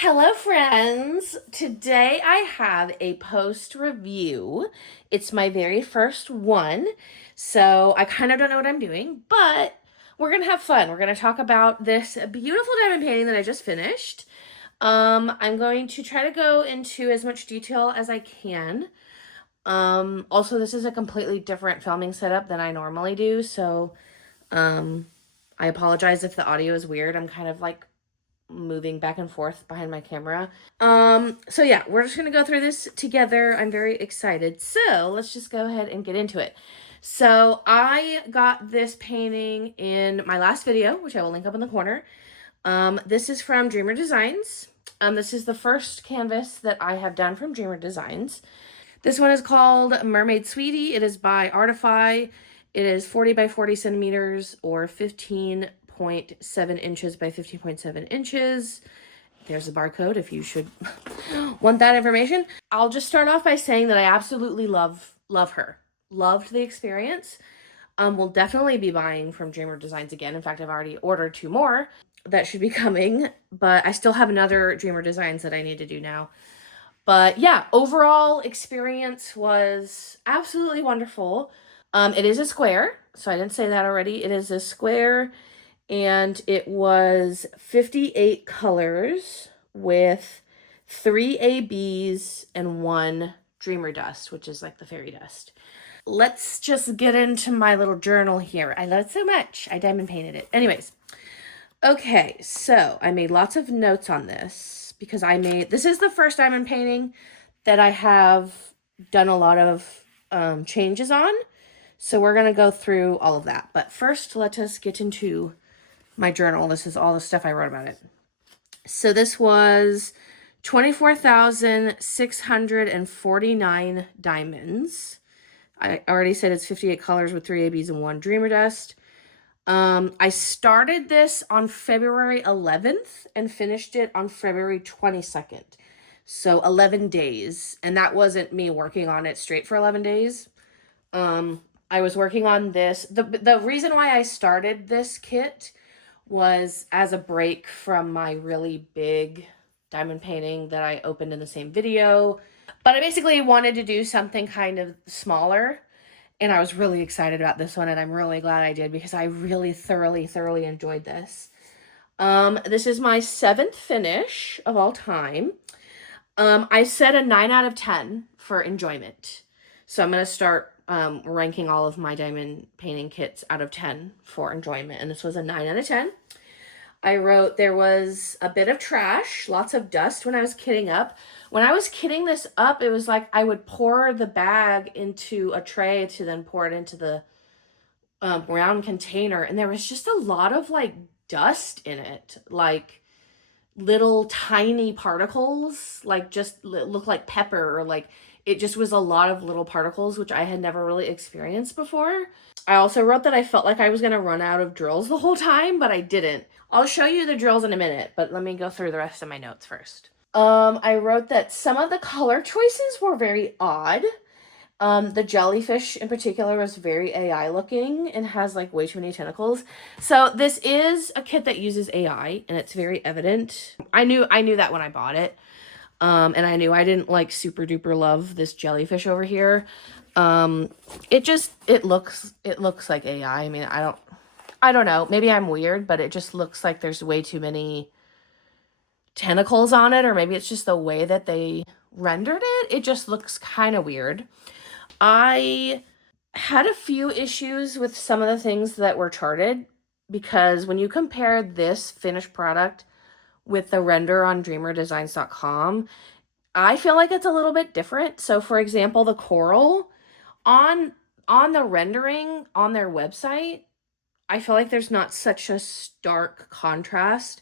Hello, friends. Today I have a post review. It's my very first one, so I kind of don't know what I'm doing, but we're gonna have fun. We're gonna talk about this beautiful diamond painting that I just finished. I'm going to try to go into as much detail as I can. Also, this is a completely different filming setup than I normally do, so um, I apologize if the audio is weird. I'm kind of like moving back and forth behind my camera. So yeah, we're just gonna go through this together. I'm very excited. So let's just go ahead and get into it. So I got this painting in my last video, which I will link up in the corner. This is from Dreamer Designs. This is the first canvas that I have done from Dreamer Designs. This one is called Mermaid Sweetie. It is by Artify. It is 40 by 40 centimeters or 15.7 inches by 15.7 inches. There's a barcode if you should want that information. I'll just start off by saying that I absolutely love her. Loved the experience. We'll definitely be buying from Dreamer Designs again. In fact, I've already ordered 2 more that should be coming, but I still have another Dreamer Designs that I need to do now. But yeah, overall experience was absolutely wonderful. It is a square, so I didn't say that already. It is a square, and it was 58 colors with 3 ABs and 1 Dreamer Dust, which is like the fairy dust. Let's just get into my little journal here. I love it so much. I diamond painted it. Anyways, okay, so I made lots of notes on this because this is the first diamond painting that I have done a lot of changes on. So we're going to go through all of that. But first, let us get into my journal. This is all the stuff I wrote about it. So this was 24,649 diamonds. I already said it's 58 colors with 3 ABs and 1 Dreamer Dust. I started this on February 11th and finished it on February 22nd. So 11 days. And that wasn't me working on it straight for 11 days. I was working on this. The reason why I started this kit was as a break from my really big diamond painting that I opened in the same video. But I basically wanted to do something kind of smaller. And I was really excited about this one, and I'm really glad I did because I really thoroughly enjoyed this. This is my 7th finish of all time. I set a 9 out of 10 for enjoyment. So I'm going to start ranking all of my diamond painting kits out of 10 for enjoyment. And this was a 9 out of 10. I wrote there was a bit of trash, lots of dust when I was kitting up. When I was kitting this up, it was like I would pour the bag into a tray to then pour it into the round container. And there was just a lot of like dust in it, like little tiny particles, like just look like pepper, or like it just was a lot of little particles, which I had never really experienced before. I also wrote that I felt like I was going to run out of drills the whole time, but I didn't. I'll show you the drills in a minute, but let me go through the rest of my notes first. I wrote that some of the color choices were very odd. The jellyfish in particular was very AI looking and has like way too many tentacles. So this is a kit that uses AI, and it's very evident. I knew that when I bought it. And I knew I didn't like super duper love this jellyfish over here. It looks like AI. I mean, I don't know. Maybe I'm weird, but it just looks like there's way too many tentacles on it, or maybe it's just the way that they rendered it. It just looks kind of weird. I had a few issues with some of the things that were charted because when you compare this finished product with the render on dreamerdesigns.com, I feel like it's a little bit different. So for example, the coral on the rendering on their website, I feel like there's not such a stark contrast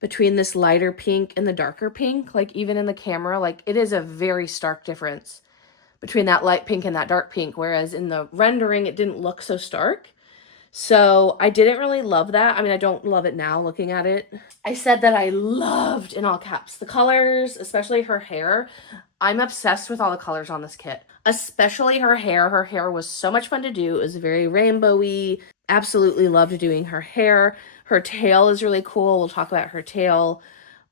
between this lighter pink and the darker pink. Like even in the camera, like it is a very stark difference between that light pink and that dark pink, whereas in the rendering it didn't look so stark. So I didn't really love that. I mean, I don't love it now looking at it. I said that I loved, in all caps, the colors, especially her hair. I'm obsessed with all the colors on this kit, especially her hair. Her hair was so much fun to do. It was very rainbowy. Absolutely loved doing her hair. Her tail is really cool. We'll talk about her tail.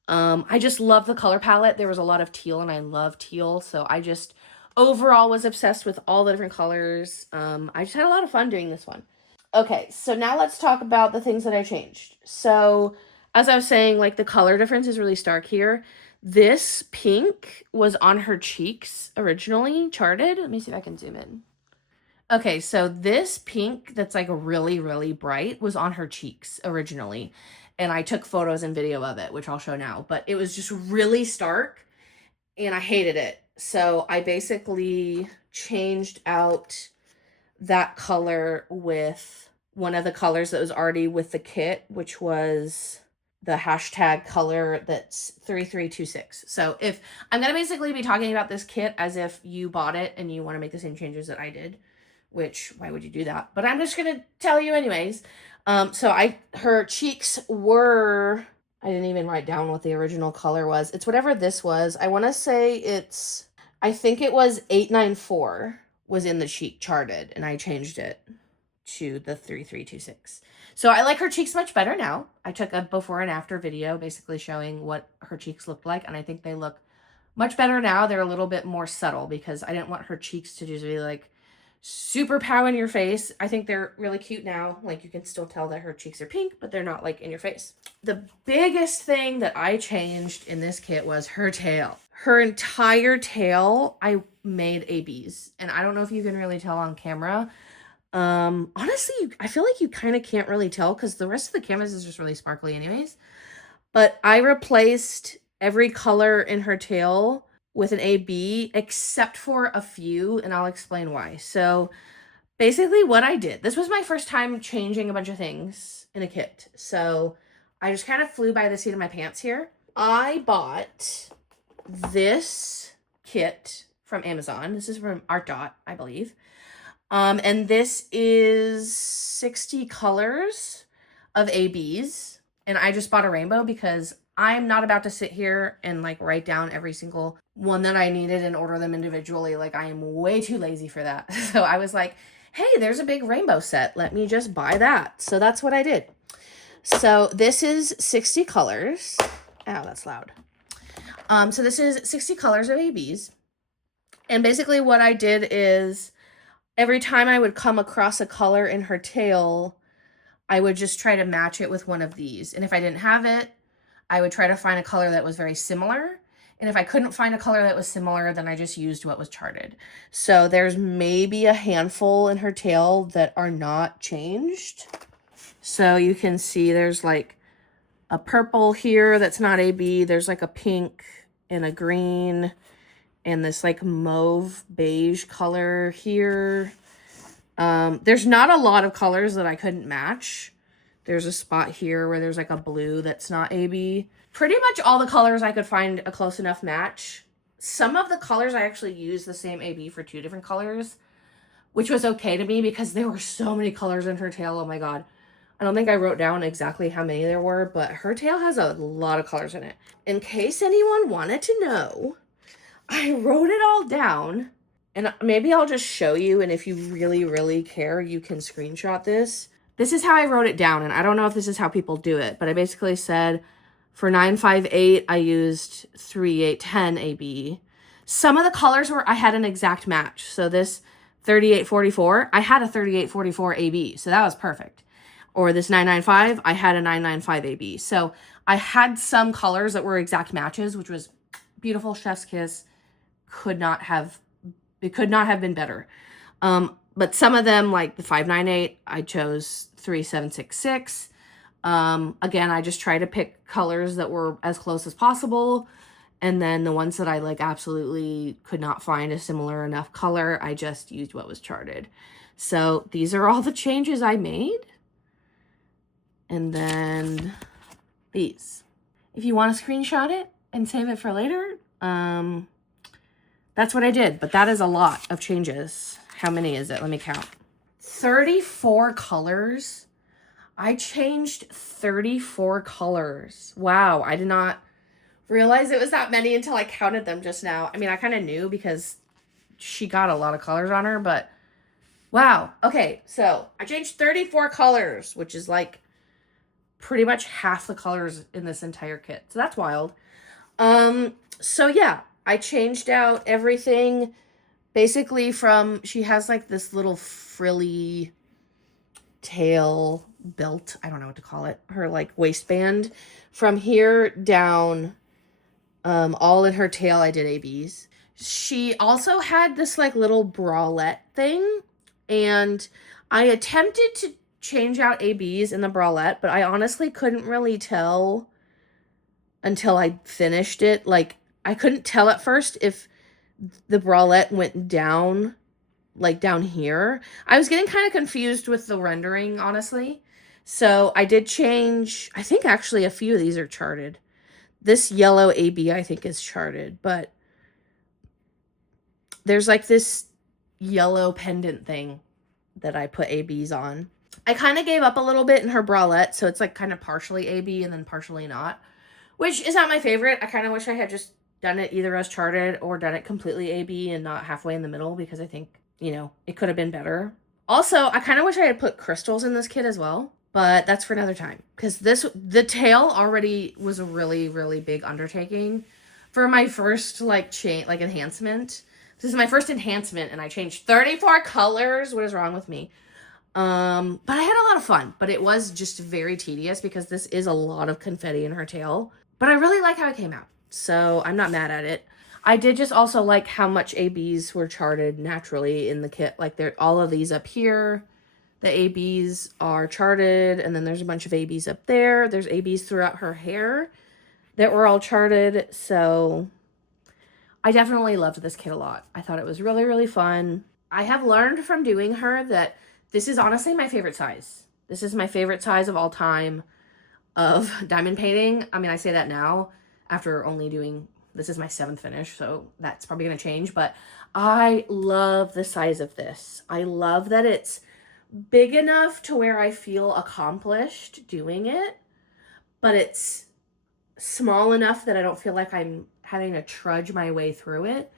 I just love the color palette. There was a lot of teal and I love teal. So I just overall was obsessed with all the different colors. I just had a lot of fun doing this one. Okay, so now let's talk about the things that I changed. So as I was saying, like the color difference is really stark here. This pink was on her cheeks originally charted. Let me see if I can zoom in. Okay, so this pink that's like really, really bright was on her cheeks originally. And I took photos and video of it, which I'll show now. But it was just really stark and I hated it. So I basically changed out that color with one of the colors that was already with the kit, which was the hashtag color that's 3326. So if I'm going to basically be talking about this kit as if you bought it and you want to make the same changes that I did, which why would you do that? But I'm just going to tell you anyways. Her cheeks were, I didn't even write down what the original color was. It's whatever this was. I want to say I think it was 894 was in the cheek charted and I changed it to the 3326. So I like her cheeks much better now. I took a before and after video basically showing what her cheeks looked like, and I think they look much better now. They're a little bit more subtle because I didn't want her cheeks to just be like super pow in your face. I think they're really cute now. Like you can still tell that her cheeks are pink, but they're not like in your face. The biggest thing that I changed in this kit was her tail. Her entire tail, I made ABs, and I don't know if you can really tell on camera. Honestly, I feel like you kind of can't really tell because the rest of the canvas is just really sparkly anyways. But I replaced every color in her tail with an AB except for a few, and I'll explain why. So basically what I did, this was my first time changing a bunch of things in a kit. So I just kind of flew by the seat of my pants here. I bought this kit from Amazon. This is from Art Dot, I believe. And this is 60 colors of ABs. And I just bought a rainbow because I'm not about to sit here and like write down every single one that I needed and order them individually. Like I am way too lazy for that. So I was like, hey, there's a big rainbow set. Let me just buy that. So that's what I did. So this is 60 colors. Ow, that's loud. So this is 60 colors of ABs. And basically what I did is every time I would come across a color in her tail, I would just try to match it with one of these. And if I didn't have it, I would try to find a color that was very similar. And if I couldn't find a color that was similar, then I just used what was charted. So there's maybe a handful in her tail that are not changed. So you can see there's like a purple here that's not AB. There's like a pink and a green and this like mauve beige color here. There's not a lot of colors that I couldn't match. There's a spot here where there's like a blue that's not AB. Pretty much all the colors I could find a close enough match. Some of the colors I actually used the same AB for 2 different colors, which was okay to me because there were so many colors in her tail. Oh my God. I don't think I wrote down exactly how many there were, but her tail has a lot of colors in it. In case anyone wanted to know, I wrote it all down, and maybe I'll just show you, and if you really, really care, you can screenshot this. This is how I wrote it down, and I don't know if this is how people do it, but I basically said for 958, I used 3810 AB. Some of the colors I had an exact match. So this 3844, I had a 3844 AB, so that was perfect. Or this 995, I had a 995 AB. So I had some colors that were exact matches, which was beautiful. Chef's kiss. It could not have been better. But some of them, like the 598, I chose 3766. Again, I just try to pick colors that were as close as possible. And then the ones that I like absolutely could not find a similar enough color, I just used what was charted. So these are all the changes I made. And then these. If you want to screenshot it and save it for later, that's what I did. But that is a lot of changes. How many is it? Let me count. 34 colors. I changed 34 colors. Wow, I did not realize it was that many until I counted them just now. I mean, I kind of knew because she got a lot of colors on her, but wow. Okay, so I changed 34 colors, which is like pretty much half the colors in this entire kit. So that's wild. So yeah, I changed out everything basically from, she has like this little frilly tail belt, I don't know what to call it, her like waistband. From here down, all in her tail, I did ABs. She also had this like little bralette thing, and I attempted to change out ABs in the bralette, but I honestly couldn't really tell until I finished it. Like, I couldn't tell at first if the bralette went down, like down here. I was getting kind of confused with the rendering, honestly. So I did change, I think actually a few of these are charted. This yellow AB I think is charted, but there's like this yellow pendant thing that I put ABs on. I kind of gave up a little bit in her bralette, so it's like kind of partially AB and then partially not, which is not my favorite. I kind of wish I had just done it either as charted or done it completely AB and not halfway in the middle, because I think, you know, it could have been better. Also, I kind of wish I had put crystals in this kit as well, but that's for another time, because the tail already was a really, really big undertaking for my first like enhancement. This is my first enhancement and I changed 34 colors. What is wrong with me? But I had a lot of fun, but it was just very tedious because this is a lot of confetti in her tail. But I really like how it came out, so I'm not mad at it. I did just also like how much ABs were charted naturally in the kit. Like, they're all of these up here, the ABs are charted, and then there's a bunch of ABs up there. There's ABs throughout her hair that were all charted, so I definitely loved this kit a lot. I thought it was really, really fun. I have learned from doing her that this is honestly my favorite size. This is my favorite size of all time of diamond painting. I mean, I say that now after only doing, this is my 7th finish, so that's probably going to change, but I love the size of this. I love that it's big enough to where I feel accomplished doing it, but it's small enough that I don't feel like I'm having to trudge my way through it.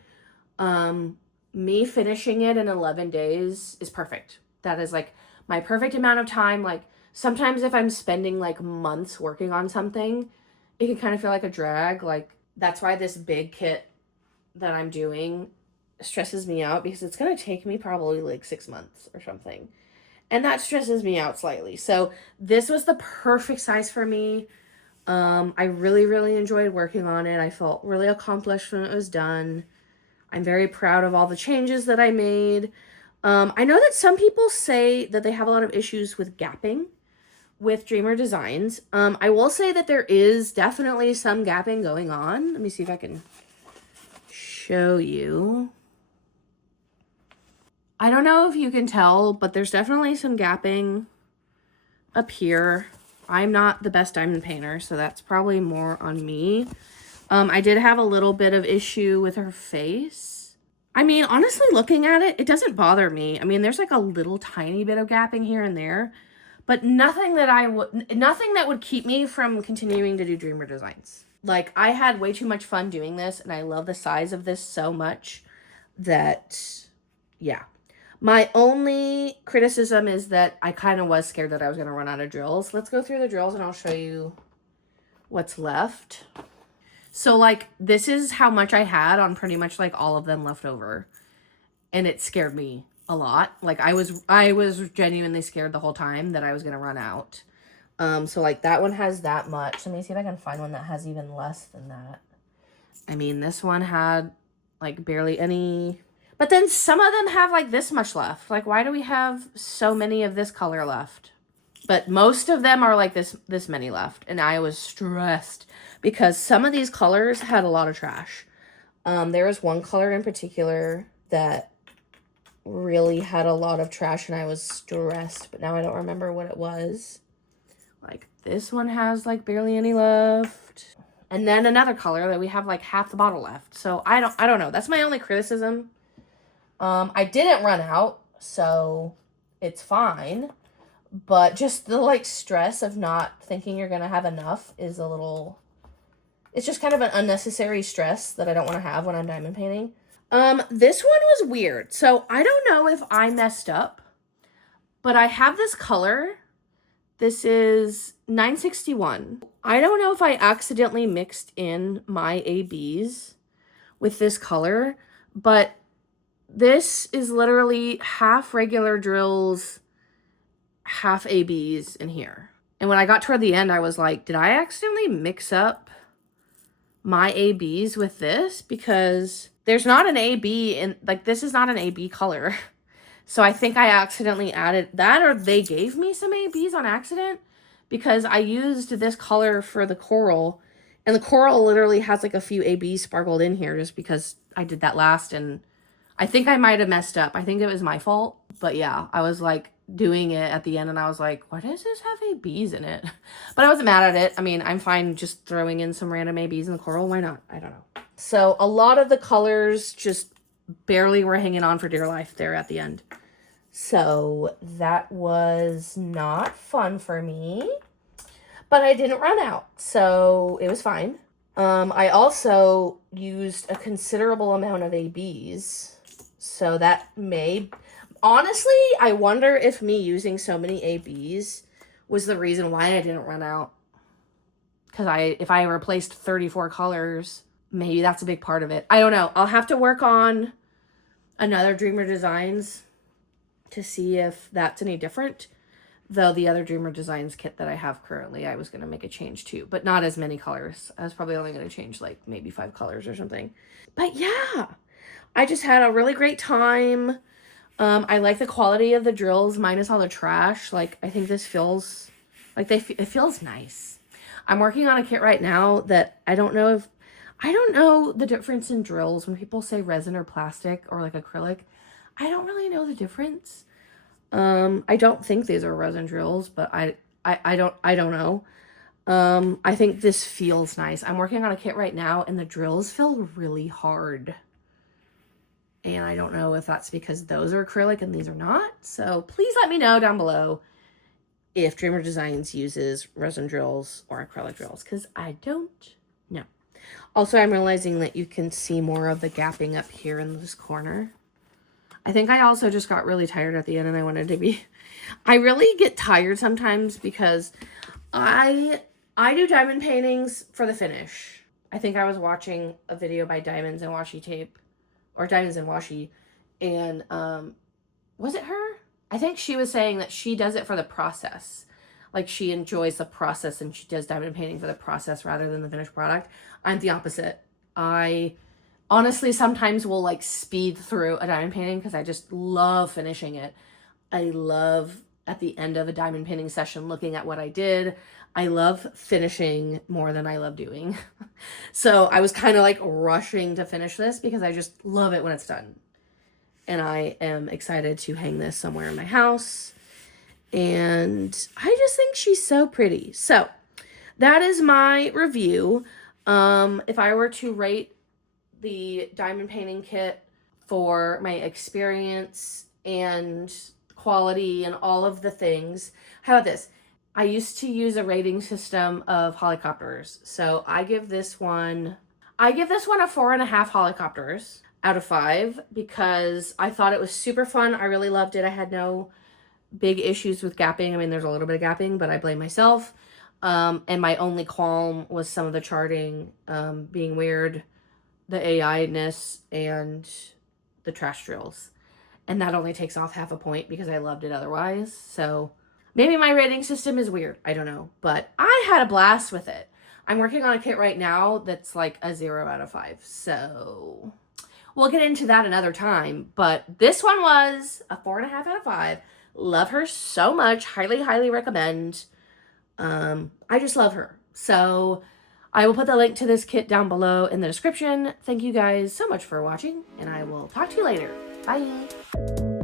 Me finishing it in 11 days is perfect. That is like my perfect amount of time. Like, sometimes if I'm spending like months working on something, it can kind of feel like a drag. Like, that's why this big kit that I'm doing stresses me out, because it's going to take me probably like 6 months or something. And that stresses me out slightly. So this was the perfect size for me. I really, really enjoyed working on it. I felt really accomplished when it was done. I'm very proud of all the changes that I made. I know that some people say that they have a lot of issues with gapping with Dreamer Designs. I will say that there is definitely some gapping going on. Let me see if I can show you. I don't know if you can tell, but there's definitely some gapping up here. I'm not the best diamond painter, so that's probably more on me. I did have a little bit of issue with her face. I mean, honestly, looking at it, it doesn't bother me. I mean, there's like a little tiny bit of gapping here and there, but nothing that would keep me from continuing to do Dreamer Designs. Like, I had way too much fun doing this, and I love the size of this so much that, yeah. My only criticism is that I kind of was scared that I was going to run out of drills. Let's go through the drills and I'll show you what's left. So, like, this is how much I had on pretty much like all of them left over. And it scared me a lot. Like, I was genuinely scared the whole time that I was going to run out. So like that one has that much. Let me see if I can find one that has even less than that. I mean, this one had like barely any. But then some of them have like this much left. Like, why do we have so many of this color left? But most of them are like this many left. And I was stressed because some of these colors had a lot of trash. There was one color in particular that really had a lot of trash and I was stressed. But now I don't remember what it was. Like, this one has like barely any left. And then another color that we have like half the bottle left. So I don't know. That's my only criticism. I didn't run out, so it's fine. But just the like stress of not thinking you're gonna have enough is a little, it's just kind of an unnecessary stress that I don't want to have when I'm diamond painting. This one was weird. So I don't know if I messed up, but I have this color This is 961. I don't know if I accidentally mixed in my ABs with this color, but this is literally half regular drills, half ABs in here. And when I got toward the end, I was like, did I accidentally mix up my ABs with this? Because there's not an AB in, like, this is not an AB color. So I think I accidentally added that, or they gave me some ABs on accident, because I used this color for the coral, and the coral literally has like a few ABs sparkled in here just because I did that last, and I think I might have messed up. I think it was my fault. But yeah, I was like doing it at the end and I was like, why does this have ABs in it? But I wasn't mad at it. I mean, I'm fine just throwing in some random ABs in the coral. Why not? I don't know. So a lot of the colors just barely were hanging on for dear life there at the end. So that was not fun for me, but I didn't run out, so it was fine. I also used a considerable amount of ABs, so that may, honestly, I wonder if me using so many ABs was the reason why I didn't run out. Because if I replaced 34 colors, maybe that's a big part of it. I don't know. I'll have to work on another Dreamer Designs to see if that's any different. Though the other Dreamer Designs kit that I have currently, I was going to make a change too, but not as many colors. I was probably only going to change like maybe 5 colors or something. But yeah, I just had a really great time. I like the quality of the drills minus all the trash. Like, I think this feels like it feels nice. I'm working on a kit right now that I don't know the difference in drills when people say resin or plastic or like acrylic. I don't really know the difference. I don't think these are resin drills, but I don't know. I think this feels nice. I'm working on a kit right now and the drills feel really hard. And I don't know if that's because those are acrylic and these are not. So please let me know down below if Dreamer Designs uses resin drills or acrylic drills, because I don't know. Also, I'm realizing that you can see more of the gapping up here in this corner. I think I also just got really tired at the end and I wanted to be... I really get tired sometimes because I do diamond paintings for the finish. I think I was watching a video by Diamonds and Washi Tape, or Diamonds and Washi, and was it her? I think she was saying that she does it for the process. Like, she enjoys the process and she does diamond painting for the process rather than the finished product. I'm the opposite. I honestly sometimes will like speed through a diamond painting because I just love finishing it. I love at the end of a diamond painting session looking at what I did. I love finishing more than I love doing. So I was kind of like rushing to finish this because I just love it when it's done. And I am excited to hang this somewhere in my house. And I just think she's so pretty. So that is my review. If I were to rate the diamond painting kit for my experience and quality and all of the things, how about this? I used to use a rating system of helicopters. So I give this one a 4.5 helicopters out of 5 because I thought it was super fun. I really loved it. I had no big issues with gapping. I mean, there's a little bit of gapping, but I blame myself. And my only qualm was some of the charting being weird, the AI-ness, and the trash drills. And that only takes off half a point because I loved it otherwise. So maybe my rating system is weird. I don't know. But I had a blast with it. I'm working on a kit right now that's like a 0 out of 5. So we'll get into that another time. But this one was a 4.5 out of 5. Love her so much. Highly, highly recommend. I just love her. So I will put the link to this kit down below in the description. Thank you guys so much for watching, and I will talk to you later. Bye.